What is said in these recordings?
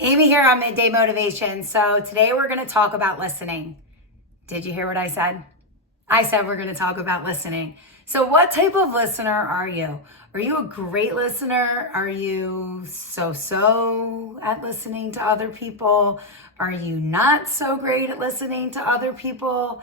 Amy here on Midday Motivation. So today we're going to talk about listening. Did you hear what I said? I said we're going to talk about listening. So what type of listener are you? Are you a great listener? Are you so at listening to other people? Are you not so great at listening to other people?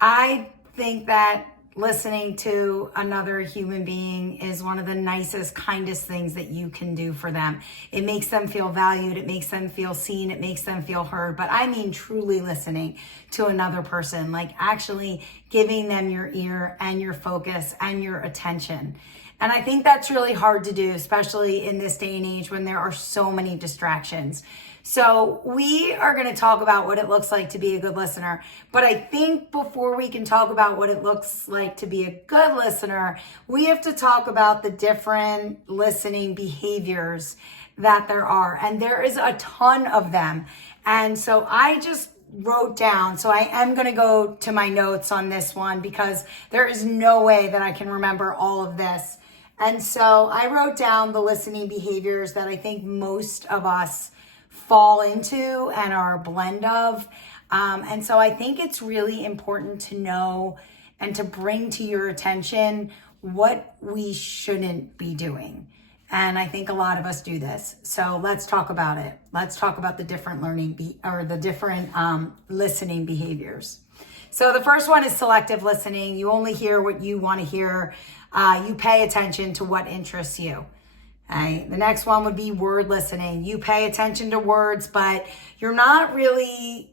I think that listening to another human being is one of the nicest, kindest things that you can do for them. It makes them feel valued. It makes them feel seen. It makes them feel heard. But I mean truly listening to another person, like actually giving them your ear and your focus and your attention. And I think that's really hard to do, especially in this day and age when there are so many distractions. So we are going to talk about what it looks like to be a good listener. But I think before we can talk about what it looks like to be a good listener, we have to talk about the different listening behaviors that there are. And there is a ton of them. And so I just wrote down, so I am going to go to my notes on this one because there is no way that I can remember all of this. And so I wrote down the listening behaviors that I think most of us fall into and are a blend of. And so I think it's really important to know and to bring to your attention what we shouldn't be doing. And I think a lot of us do this. So let's talk about it. Let's talk about the different listening behaviors. So the first one is selective listening. You only hear what you want to hear. You pay attention to what interests you. Okay. The next one would be word listening. You pay attention to words, but you're not really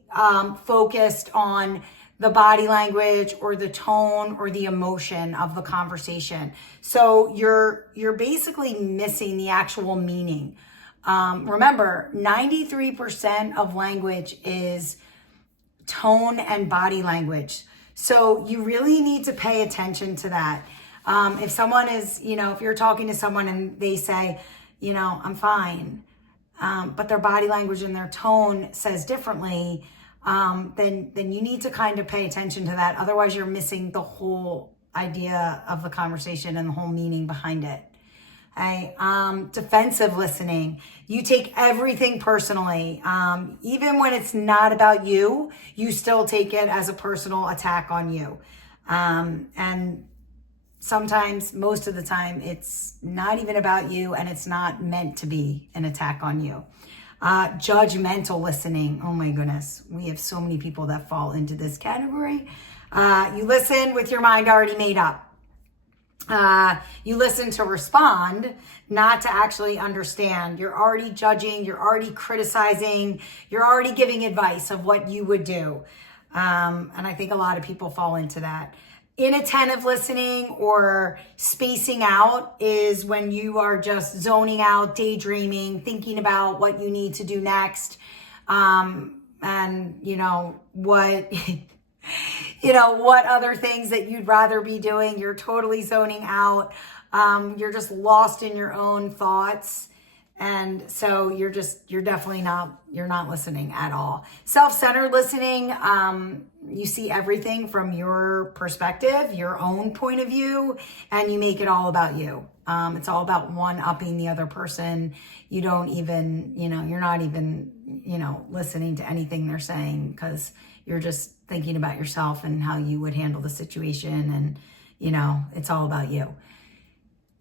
focused on the body language or the tone or the emotion of the conversation. So you're basically missing the actual meaning. Remember, 93% of language is tone and body language. So you really need to pay attention to that. If someone is, if you're talking to someone and they say, I'm fine, but their body language and their tone says differently, then you need to kind of pay attention to that. Otherwise, you're missing the whole idea of the conversation and the whole meaning behind it. Okay. Defensive listening. You take everything personally. Even when it's not about you, you still take it as a personal attack on you. And sometimes, most of the time, it's not even about you and it's not meant to be an attack on you. Judgmental listening. Oh my goodness. We have so many people that fall into this category. You listen with your mind already made up. You listen to respond, not to actually understand. You're already judging. You're already criticizing. You're already giving advice of what you would do. And I think a lot of people fall into that. Inattentive listening or spacing out is when you are just zoning out, daydreaming, thinking about what you need to do next. And what other things that you'd rather be doing. You're totally zoning out. You're just lost in your own thoughts. And so you're definitely not listening at all. Self-centered listening, you see everything from your perspective, your own point of view, and you make it all about you. It's all about one-upping the other person. You don't even, you're not even, listening to anything they're saying because you're just thinking about yourself and how you would handle the situation. And, it's all about you.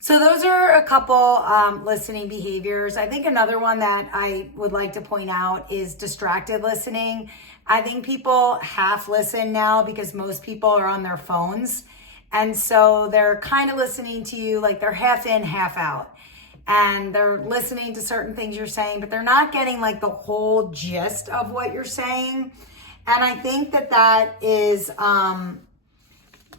So those are a couple listening behaviors. I think another one that I would like to point out is distracted listening. I think people half listen now because most people are on their phones. And so they're kind of listening to you like they're half in, half out. And they're listening to certain things you're saying, but they're not getting like the whole gist of what you're saying. And I think that is,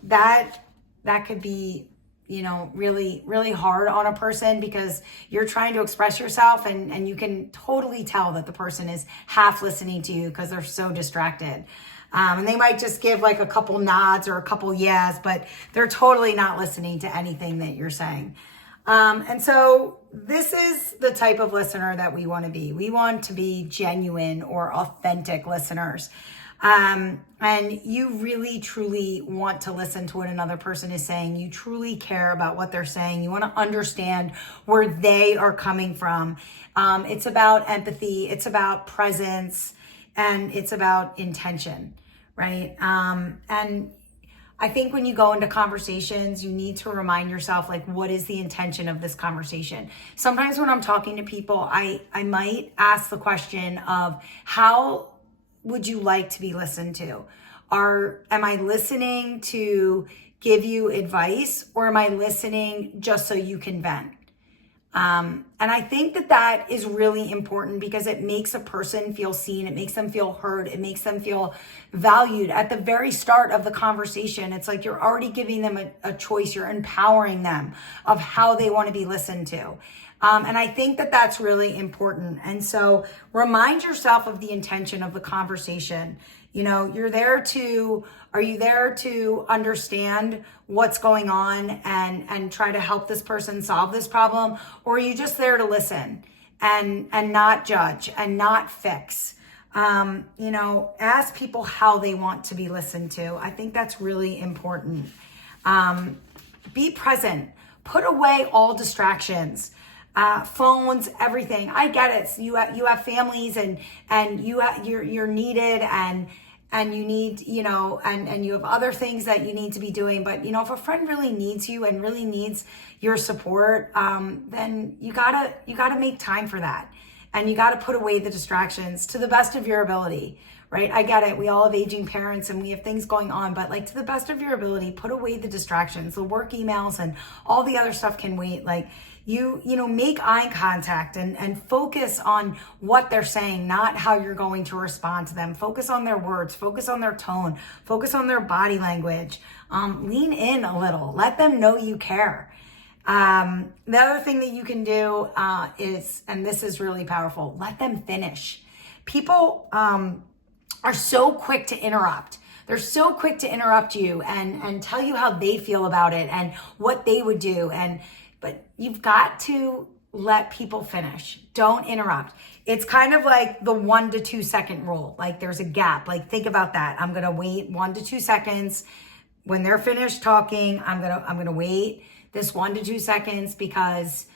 that could be really, really hard on a person because you're trying to express yourself and you can totally tell that the person is half listening to you because they're so distracted. And they might just give like a couple nods or a couple yes, but they're totally not listening to anything that you're saying. And so this is the type of listener that we want to be. We want to be genuine or authentic listeners. And you really, truly want to listen to what another person is saying. You truly care about what they're saying. You want to understand where they are coming from. It's about empathy. It's about presence. And it's about intention, right? And I think when you go into conversations, you need to remind yourself, like, what is the intention of this conversation? Sometimes when I'm talking to people, I might ask the question of, how would you like to be listened to? Am I listening to give you advice, or am I listening just so you can vent? And I think that is really important, because it makes a person feel seen. It makes them feel heard. It makes them feel valued at the very start of the conversation. It's like you're already giving them a choice. You're empowering them of how they want to be listened to. And I think that's really important. And so remind yourself of the intention of the conversation. You know, are you there to understand what's going on and try to help this person solve this problem? Or are you just there to listen and not judge and not fix? Ask people how they want to be listened to. I think that's really important. Be present. Put away all distractions. Phones, everything. I get it. So you have families and you're needed and you need, and you have other things that you need to be doing. But, if a friend really needs you and really needs your support, then you gotta make time for that. And you gotta put away the distractions to the best of your ability, right? I get it. We all have aging parents and we have things going on, but like, to the best of your ability, put away the distractions. The work emails and all the other stuff can wait. Like, make eye contact and focus on what they're saying, not how you're going to respond to them. Focus on their words, focus on their tone, focus on their body language. Lean in a little, let them know you care. The other thing that you can do is, and this is really powerful, let them finish. People are so quick to interrupt. They're so quick to interrupt you and tell you how they feel about it and what they would do. But you've got to let people finish. Don't interrupt. It's kind of like the 1 to 2 second rule. Like, there's a gap. Like, think about that. I'm going to wait 1 to 2 seconds. When they're finished talking, I'm going to wait this 1 to 2 seconds, because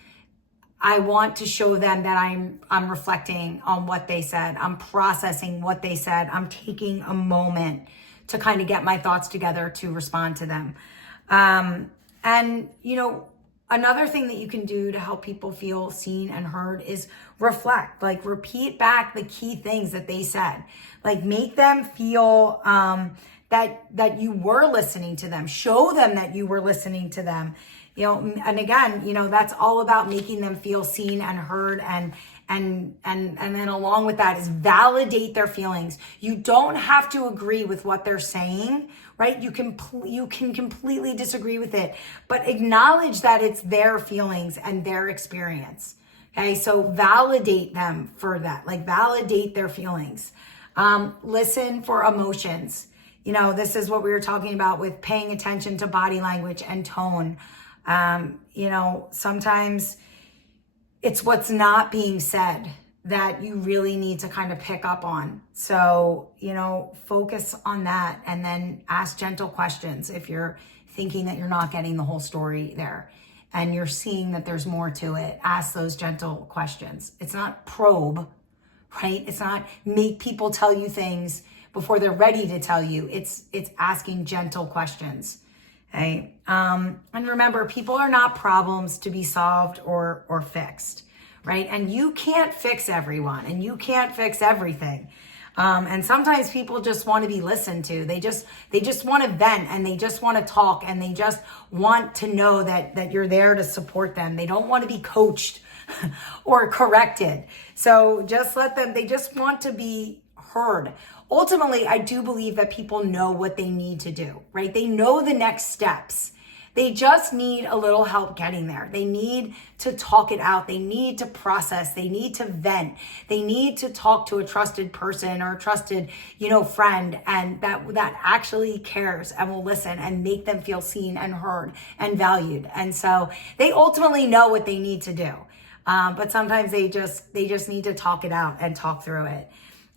I want to show them that I'm reflecting on what they said. I'm processing what they said. I'm taking a moment to kind of get my thoughts together to respond to them. Another thing that you can do to help people feel seen and heard is reflect. Like, repeat back the key things that they said. Like, make them feel that you were listening to them. Show them that you were listening to them. And again, that's all about making them feel seen and heard, and then along with that is validate their feelings. You don't have to agree with what they're saying, right? You can completely disagree with it, but acknowledge that it's their feelings and their experience. Okay, so validate them for that. Like, validate their feelings. Listen for emotions. This is what we were talking about with paying attention to body language and tone. Sometimes it's what's not being said that you really need to kind of pick up on. So, focus on that, and then ask gentle questions if you're thinking that you're not getting the whole story there and you're seeing that there's more to it. Ask those gentle questions. It's not probe, right? It's not make people tell you things before they're ready to tell you. It's asking gentle questions. Okay. And remember, people are not problems to be solved or fixed, right? And you can't fix everyone, and you can't fix everything. And sometimes people just want to be listened to. They just want to vent, and they just want to talk, and they just want to know that you're there to support them. They don't want to be coached or corrected. So just let them, they just want to be heard. Ultimately, I do believe that people know what they need to do, right? They know the next steps. They just need a little help getting there. They need to talk it out. They need to process. They need to vent. They need to talk to a trusted person or a trusted, friend, and that actually cares and will listen and make them feel seen and heard and valued. And so they ultimately know what they need to do. But sometimes they just need to talk it out and talk through it.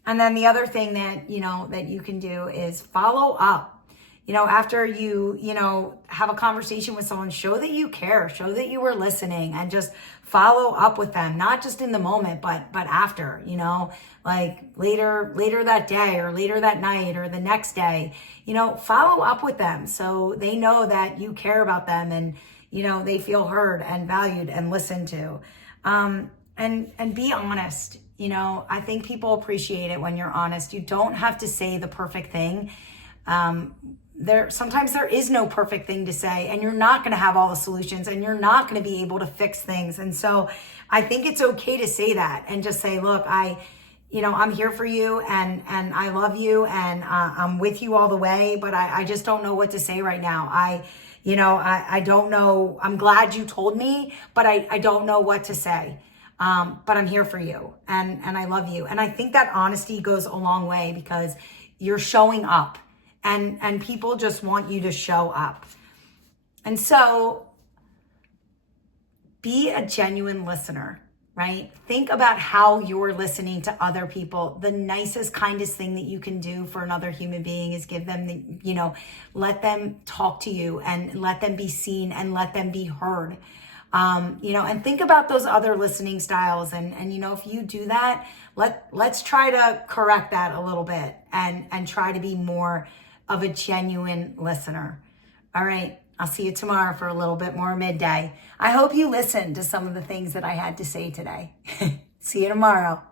And then the other thing that, that you can do is follow up. After you, have a conversation with someone, show that you care, show that you were listening, and just follow up with them, not just in the moment, but after, like later that day or later that night or the next day, follow up with them so they know that you care about them and, they feel heard and valued and listened to. And be honest. I think people appreciate it when you're honest. You don't have to say the perfect thing. Sometimes there is no perfect thing to say, and you're not going to have all the solutions, and you're not going to be able to fix things. And so I think it's okay to say that and just say, look, I'm here for you, and I love you, and I'm with you all the way, but I just don't know what to say right now. I don't know. I'm glad you told me, but I don't know what to say. But I'm here for you, and I love you. And I think that honesty goes a long way because you're showing up, and people just want you to show up. And so be a genuine listener, right? Think about how you're listening to other people. The nicest, kindest thing that you can do for another human being is give them let them talk to you and let them be seen and let them be heard. And think about those other listening styles. And if you do that, let's try to correct that a little bit and try to be more of a genuine listener. All right. I'll see you tomorrow for a little bit more midday. I hope you listened to some of the things that I had to say today. See you tomorrow.